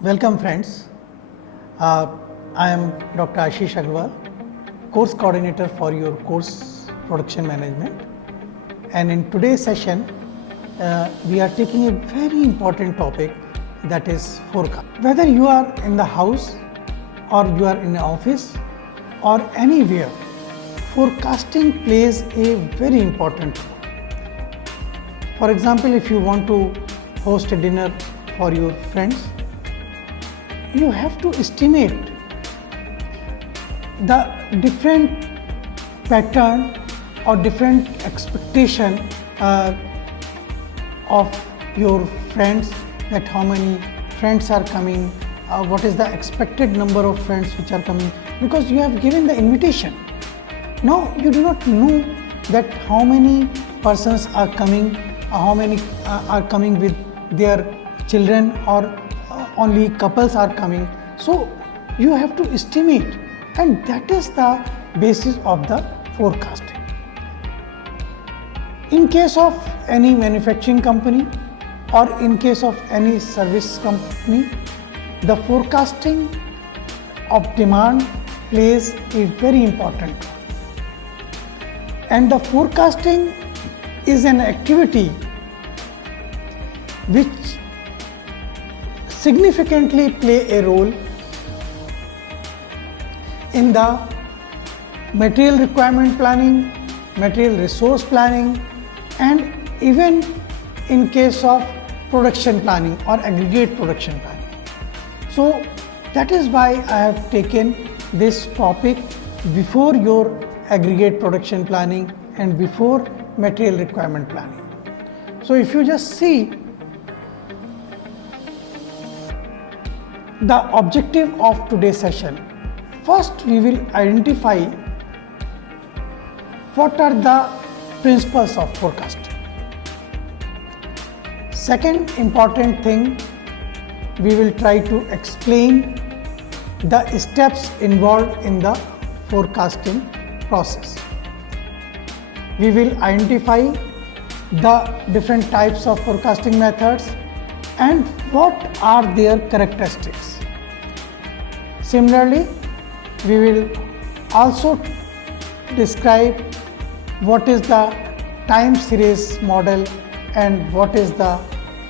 Welcome friends, I am Dr. Ashish Agrawal, course coordinator for your course production management, and in today's session we are taking a very important topic, that is forecast. Whether you are in the house or you are in an office or anywhere, forecasting plays a very important role. For example, if you want to host a dinner for your friends, you have to estimate the different pattern or different expectation of your friends, that how many friends are coming, what is the expected number of friends which are coming, because you have given the invitation. Now you do not know that how many persons are coming, how many are coming with their children, or only couples are coming. So you have to estimate, and that is the basis of the forecasting. In case of any manufacturing company or in case of any service company, the forecasting of demand plays a very important role. And the forecasting is an activity which significantly play a role in the material requirement planning, material resource planning, and even in case of production planning or aggregate production planning. So that is why I have taken this topic before your aggregate production planning and before material requirement planning. So if you just see, the objective of today's session, first we will identify what are the principles of forecasting. Second important thing, we will try to explain the steps involved in the forecasting process. We will identify the different types of forecasting methods and what are their characteristics. Similarly, we will also describe what is the time series model and what is the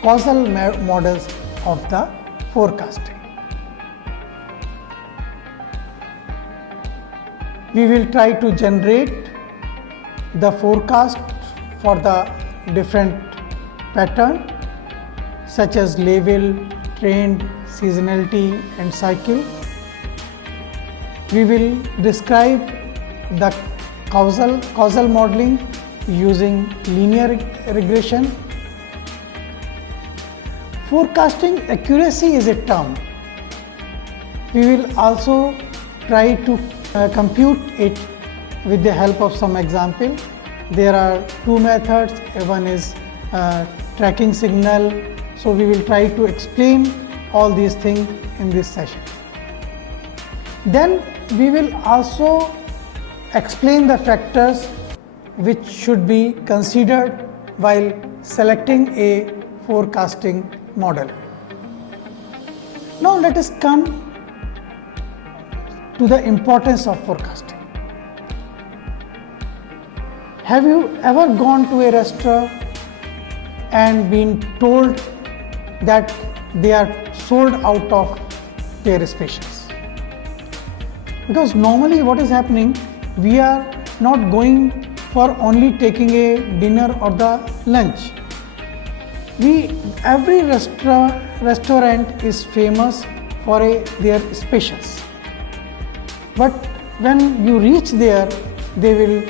causal models of the forecasting. We will try to generate the forecast for the different pattern such as level, trend, seasonality and cycle. We will describe the causal modeling using linear regression. Forecasting accuracy is a term. We will also try to compute it with the help of some example. There are two methods. One is tracking signal. So we will try to explain all these things in this session. Then we will also explain the factors which should be considered while selecting a forecasting model. Now let us come to the importance of forecasting. Have you ever gone to a restaurant and been told that they are sold out of their spaces? Because normally what is happening, we are not going for only taking a dinner or the lunch. Every restaurant is famous for their specials. But when you reach there, they will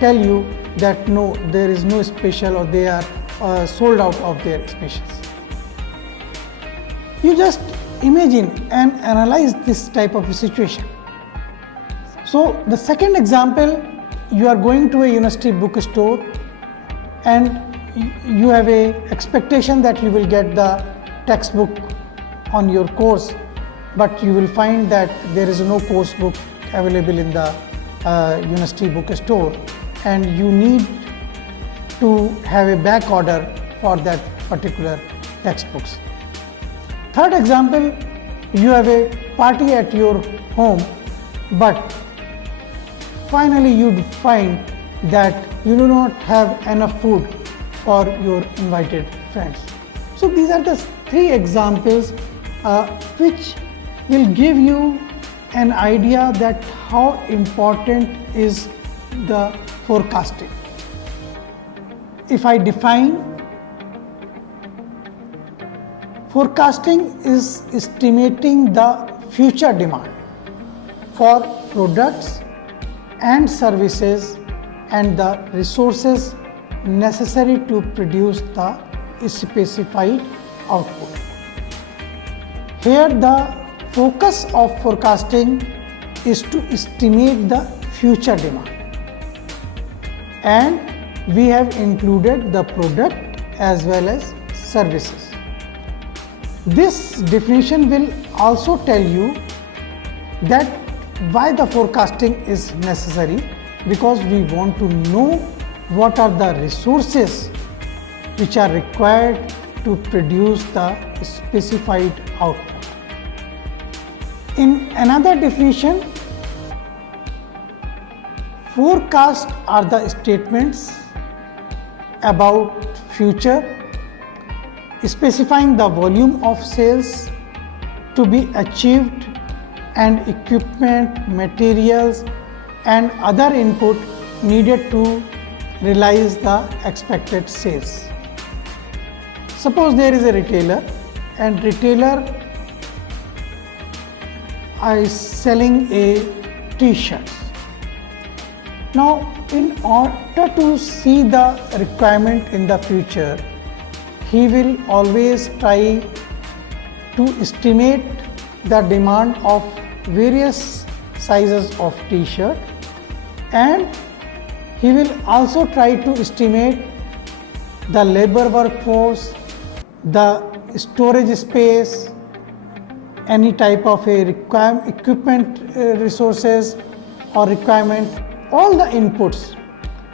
tell you that no, there is no special, or they are sold out of their specials. You just imagine and analyze this type of a situation. So the second example, you are going to a university bookstore and you have a expectation that you will get the textbook on your course, but you will find that there is no course book available in the university bookstore, and you need to have a back order for that particular textbooks. Third example, you have a party at your home, but finally you find that you do not have enough food for your invited friends. So these are the three examples which will give you an idea that how important is the forecasting. If I define, forecasting is estimating the future demand for products and services and the resources necessary to produce the specified output. Here the focus of forecasting is to estimate the future demand, and we have included the product as well as services. This definition will also tell you that why the forecasting is necessary, because we want to know what are the resources which are required to produce the specified output. In another definition, forecasts are the statements about future, specifying the volume of sales to be achieved and equipment, materials and other input needed to realize the expected sales. Suppose there is a retailer, and retailer is selling a t-shirts. Now, in order to see the requirement in the future, he will always try to estimate the demand of various sizes of t-shirt, and he will also try to estimate the labor workforce, the storage space, any type of a equipment resources or requirement, all the inputs,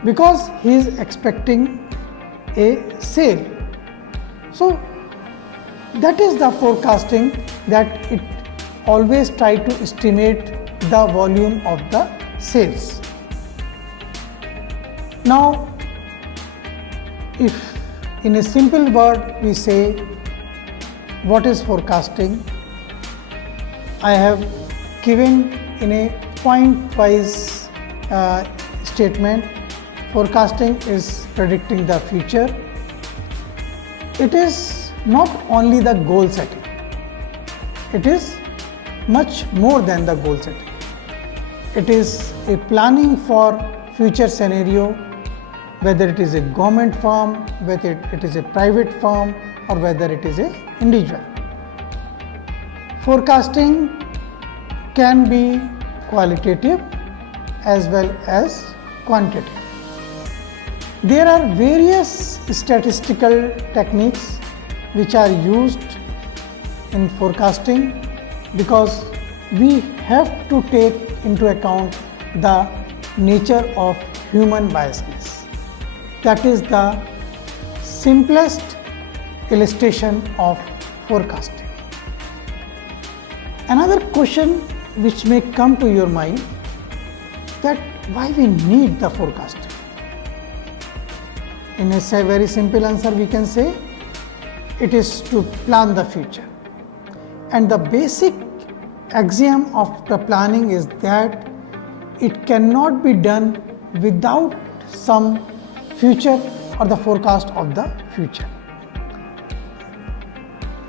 because he is expecting a sale. So that is the forecasting, that it always try to estimate the volume of the sales. Now, if in a simple word we say what is forecasting, I have given in a point-wise statement. Forecasting is predicting the future. It is not only the goal setting, it is much more than the goal setting. It is a planning for future scenario, whether it is a government firm, whether it is a private firm, or whether it is an individual. Forecasting can be qualitative as well as quantitative. There are various statistical techniques which are used in forecasting, because we have to take into account the nature of human biasness. That is the simplest illustration of forecasting. Another question which may come to your mind, that why we need the forecasting. In a very simple answer we can say it is to plan the future, and the basic axiom of the planning is that it cannot be done without some future or the forecast of the future.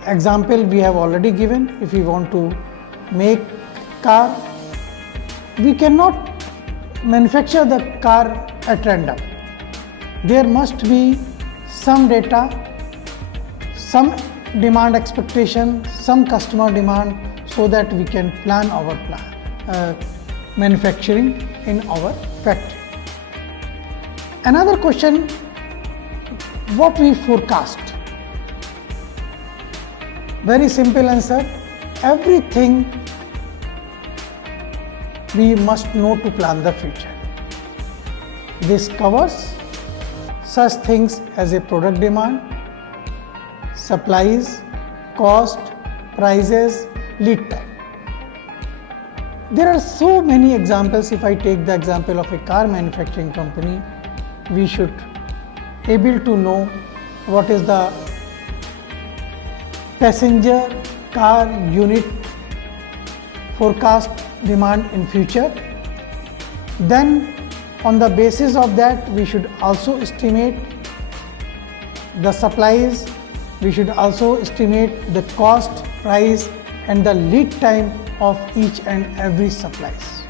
Example we have already given. If we want to make car, we cannot manufacture the car at random. There must be some data, some demand expectation, some customer demand, so that we can plan our manufacturing in our factory. Another question, what we forecast? Very simple answer, everything we must know to plan the future. This covers such things as a product demand, supplies, cost, prices, lead time. There are so many examples. If I take the example of a car manufacturing company, we should able to know what is the passenger car unit forecast demand in future. Then on the basis of that, we should also estimate the supplies, we should also estimate the cost, price and the lead time of each and every supplies.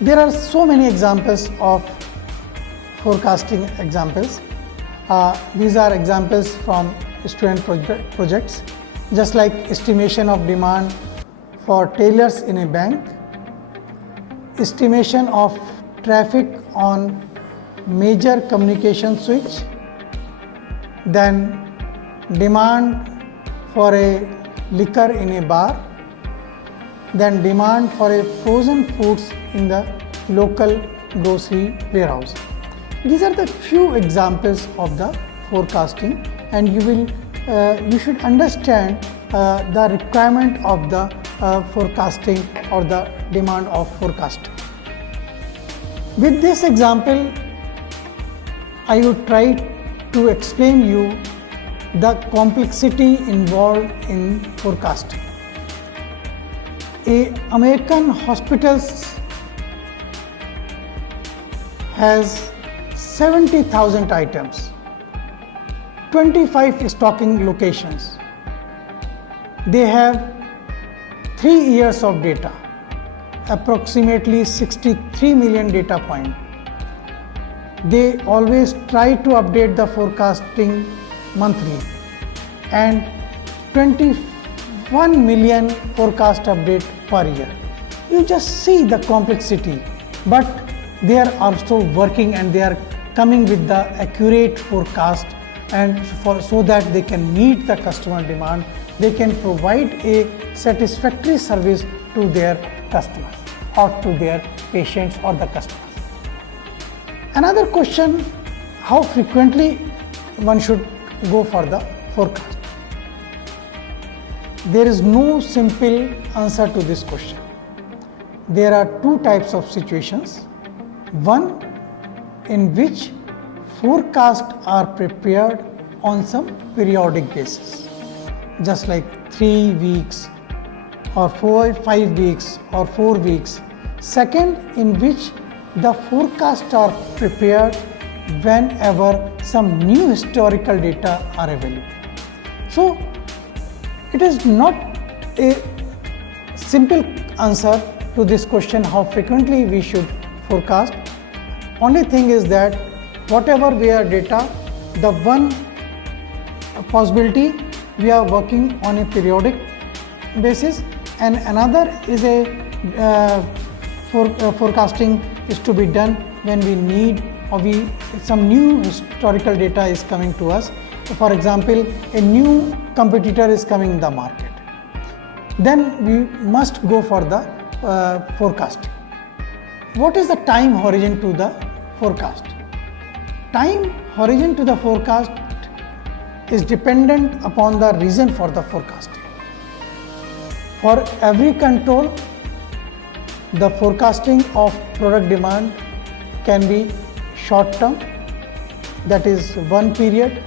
There are so many examples of forecasting examples. These are examples from student projects, just like estimation of demand for tailors in a bank, estimation of traffic on major communication switch, then demand for a liquor in a bar, then demand for a frozen foods in the local grocery warehouse. These are the few examples of the forecasting, and you should understand the requirement of the forecasting or the demand of forecasting. With this example, I would try to explain you the complexity involved in forecasting. American hospitals has 70,000 items, 25 stocking locations. They have 3 years of data, approximately 63 million data points. They always try to update the forecasting monthly, and 21 million forecast update per year. You just see the complexity, but they are also working and they are coming with the accurate forecast, and so that they can meet the customer demand, they can provide a satisfactory service to their customers or to their patients or the customers. Another question, how frequently one should go for the forecast? There is no simple answer to this question. There are two types of situations. One in which forecasts are prepared on some periodic basis, just like 3 weeks or 5 weeks or 4 weeks. Second, in which the forecasts are prepared whenever some new historical data are available. So it is not a simple answer to this question, how frequently we should forecast. Only thing is that whatever we are data, the one possibility we are working on a periodic basis, and another is a forecasting is to be done when we need or some new historical data is coming to us. For example, a new competitor is coming in the market. Then we must go for the forecasting. What is the time horizon to the forecast? Time horizon to the forecast is dependent upon the reason for the forecasting. For every control, the forecasting of product demand can be short term, that is one period.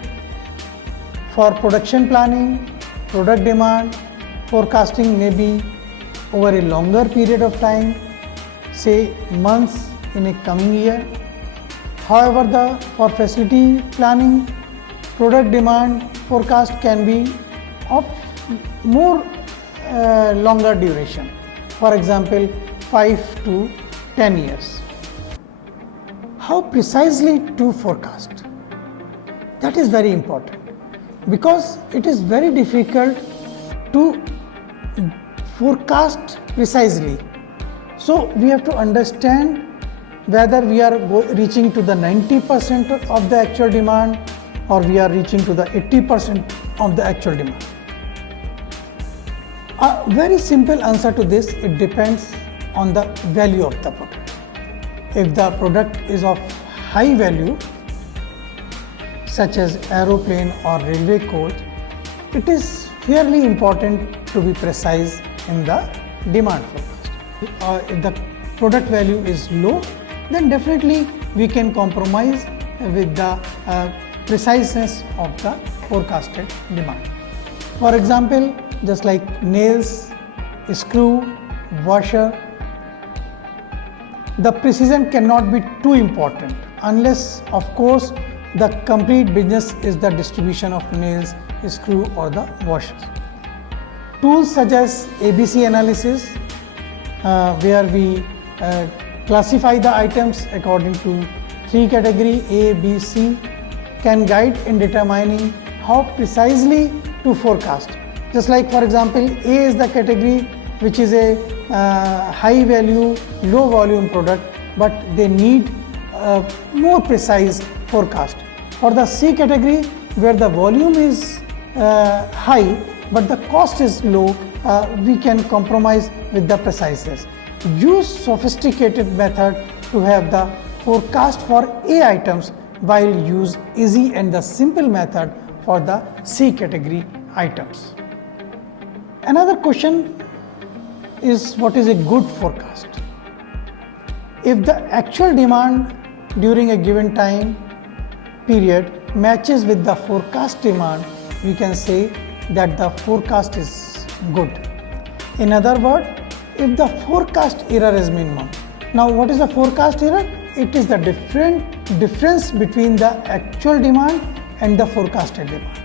For production planning, product demand forecasting may be over a longer period of time, say months in a coming year. However, for facility planning, product demand forecast can be of more longer duration, for example 5 to 10 years. How precisely to forecast? That is very important, because it is very difficult to forecast precisely. So we have to understand whether we are reaching to the 90% of the actual demand or we are reaching to the 80% of the actual demand. A very simple answer to this, it depends on the value of the product. If the product is of high value, such as aeroplane or railway coach, it is fairly important to be precise in the demand forecast. If the product value is low, then definitely we can compromise with the preciseness of the forecasted demand. For example, just like nails, screw, washer, the precision cannot be too important unless, of course, the complete business is the distribution of nails, screw or the washers. Tools such as ABC analysis, where we classify the items according to 3 categories A, B, C, can guide in determining how precisely to forecast. Just like, for example, A is the category which is a high value, low volume product, but they need more precise forecast. For the C category, where the volume is high but the cost is low, we can compromise with the preciseness. Use sophisticated method to have the forecast for A items while use easy and the simple method for the C category items. Another question is, what is a good forecast? If the actual demand during a given time period matches with the forecast demand, we can say that the forecast is good. In other words, if the forecast error is minimum. Now, what is the forecast error? It is the difference between the actual demand and the forecasted demand.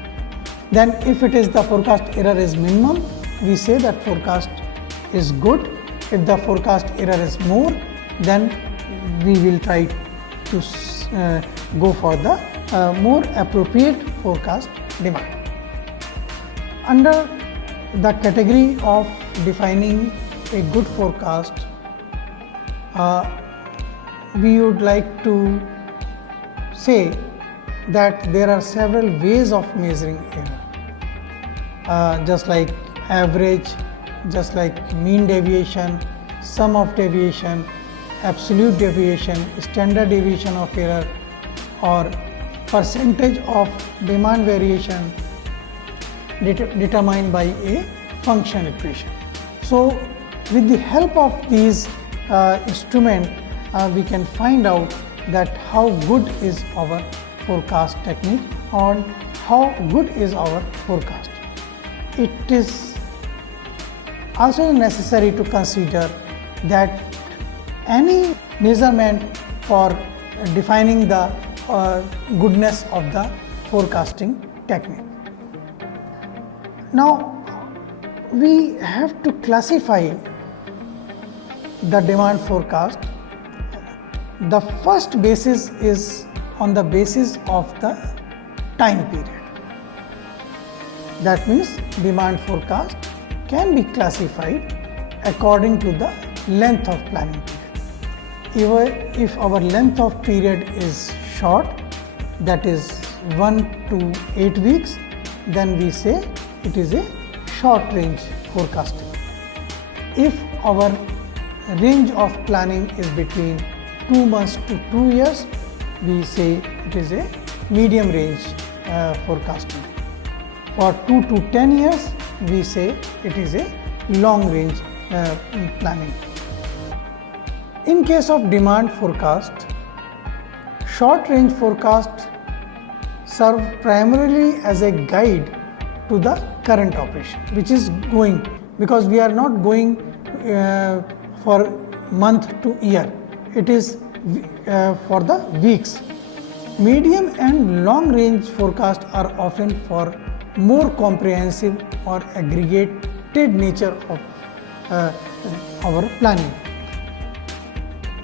Then if it is the forecast error is minimum, we say that forecast is good. If the forecast error is more, then we will try to go for the more appropriate forecast demand. Under the category of defining a good forecast, we would like to say that there are several ways of measuring error, just like average, just like mean deviation, sum of deviation, absolute deviation, standard deviation of error, or percentage of demand variation determined by a function equation. So with the help of these instruments, we can find out that how good is our forecast technique or how good is our forecast. It is also necessary to consider that any measurement for defining the goodness of the forecasting technique. Now, we have to classify the demand forecast. The first basis is on the basis of the time period. That means demand forecast can be classified according to the length of planning period. If our length of period is short, that is 1 to 8 weeks, then we say it is a short range forecasting. If our range of planning is between 2 months to 2 years, we say it is a medium range forecasting. For 2 to 10 years, we say it is a long range planning. In case of demand forecast, short range forecast serve primarily as a guide to the current operation, which is going, because we are not going for month to year, it is for the weeks. Medium and long range forecasts are often for more comprehensive or aggregated nature of our planning.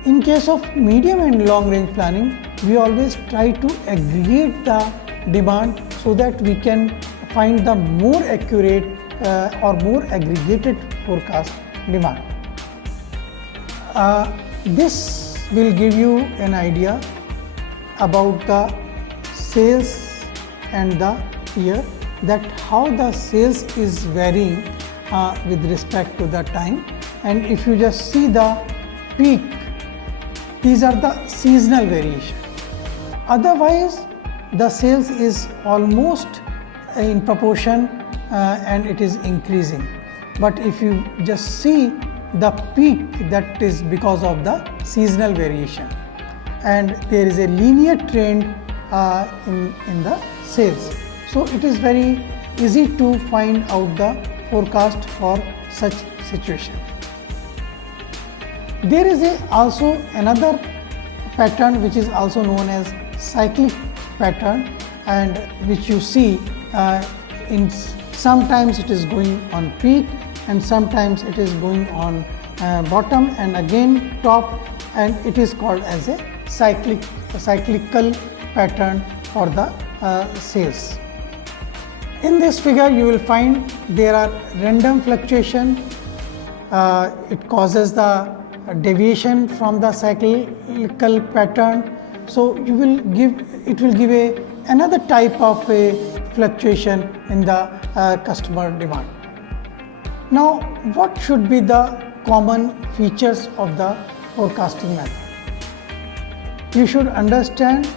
In case of medium and long range planning, we always try to aggregate the demand so that we can find the more accurate or more aggregated forecast demand. This will give you an idea about the sales and the year, that how the sales is varying with respect to the time. And if you just see the peak, these are the seasonal variation. Otherwise, the sales is almost in proportion and it is increasing. but if you just see the peak, that is because of the seasonal variation, and there is a linear trend in the sales. So it is very easy to find out the forecast for such situation. There is also another pattern which is also known as cyclic pattern, and which you see in sometimes it is going on peak and sometimes it is going on bottom and again top, and it is called as a cyclical pattern for the sales. In this figure you will find there are random fluctuation. It causes the deviation from the cyclical pattern. So it will give another type of a fluctuation in the customer demand. Now, what should be the common features of the forecasting method? You should understand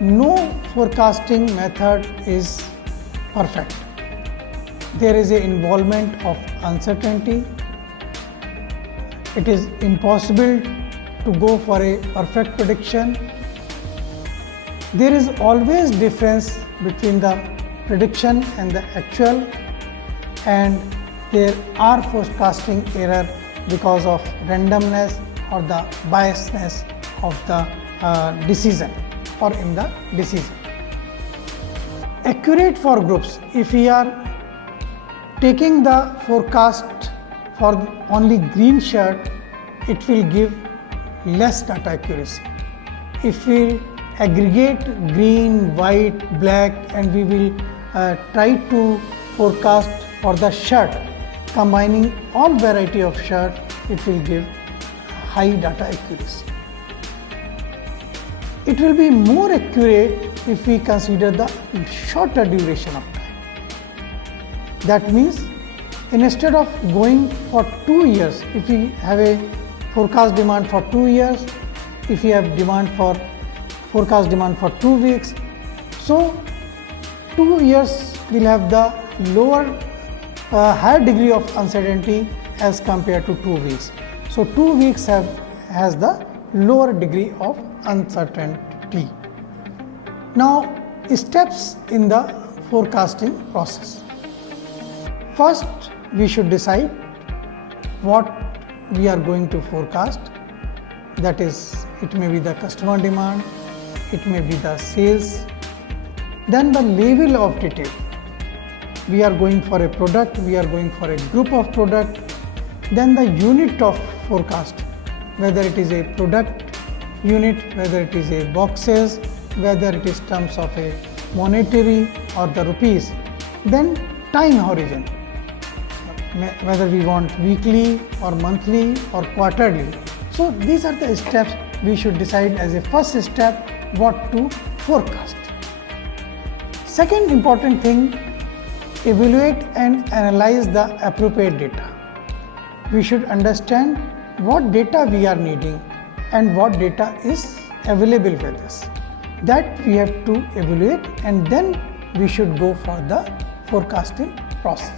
no forecasting method is perfect. There is an involvement of uncertainty. It is impossible to go for a perfect prediction. There is always difference between the prediction and the actual, and there are forecasting error because of randomness or the biasness of the decision or in the decision. Accurate for groups. If we are taking the forecast for only green shirt, it will give less data accuracy. If we aggregate green, white, black, and we will try to forecast for the shirt, combining all variety of shirt, it will give high data accuracy. It will be more accurate if we consider the shorter duration of time. That means instead of going for 2 years, if we have a forecast demand for 2 years, if we have forecast demand for 2 weeks, so 2 years will have the higher degree of uncertainty as compared to 2 weeks. So 2 weeks has the lower degree of uncertainty. Now, steps in the forecasting process. First, we should decide what we are going to forecast. That is, it may be the customer demand, it may be the sales. Then the level of detail. We are going for a product, we are going for a group of product. Then the unit of forecast, whether it is a product unit, whether it is a boxes, whether it is terms of a monetary or the rupees. Then time horizon, whether we want weekly or monthly or quarterly. So these are the steps we should decide as a first step what to forecast. Second important thing, evaluate and analyze the appropriate data. We should understand what data we are needing and what data is available with us. That we have to evaluate, and then we should go for the forecasting process.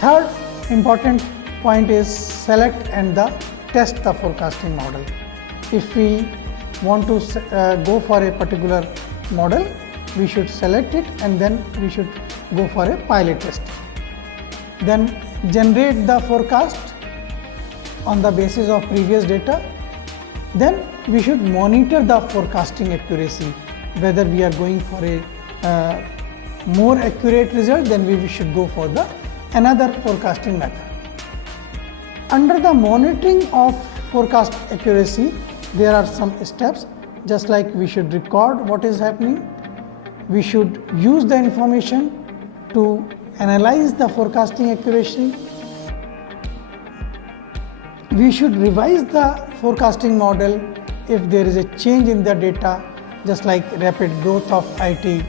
Third important point is select and test the forecasting model. If we want to go for a particular model, we should select it and then we should go for a pilot test. Then generate the forecast on the basis of previous data. Then we should monitor the forecasting accuracy. Whether we are going for a more accurate result, then we should go for another forecasting method. Under the monitoring of forecast accuracy, there are some steps, just like we should record what is happening. We should use the information to analyze the forecasting accuracy. We should revise the forecasting model if there is a change in the data, just like rapid growth of IT,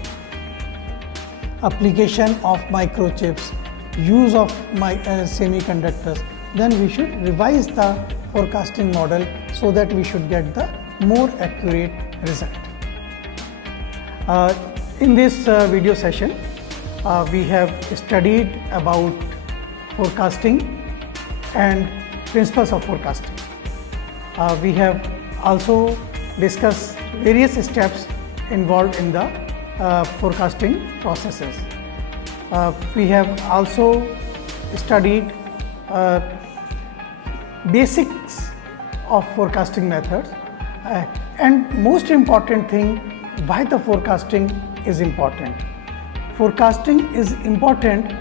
application of microchips, use of semiconductors. Then we should revise the forecasting model so that we should get the more accurate result. In this video session, we have studied about forecasting and principles of forecasting. We have also discussed various steps involved in the forecasting processes. We have also studied basics of forecasting methods, and most important thing, why the forecasting is important. Forecasting is important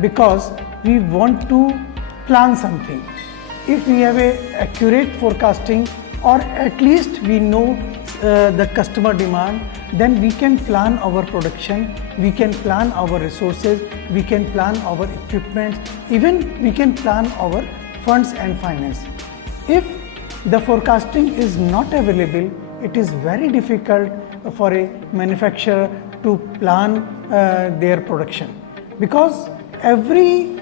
because we want to plan something. If we have a accurate forecasting, or at least we know the customer demand, then we can plan our production, we can plan our resources, we can plan our equipment, even we can plan our funds and finance. If the forecasting is not available, it is very difficult for a manufacturer to plan their production, because every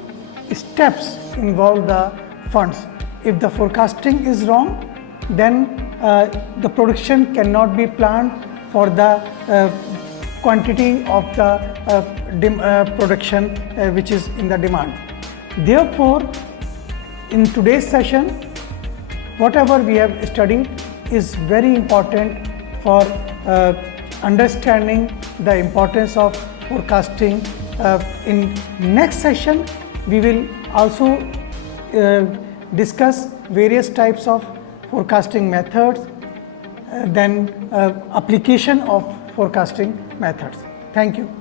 steps involve the funds. If the forecasting is wrong, then the production cannot be planned for the quantity of the production which is in the demand. Therefore, in today's session, whatever we have studied is very important for understanding the importance of forecasting. In next session, we will also discuss various types of forecasting methods, then application of forecasting methods. Thank you.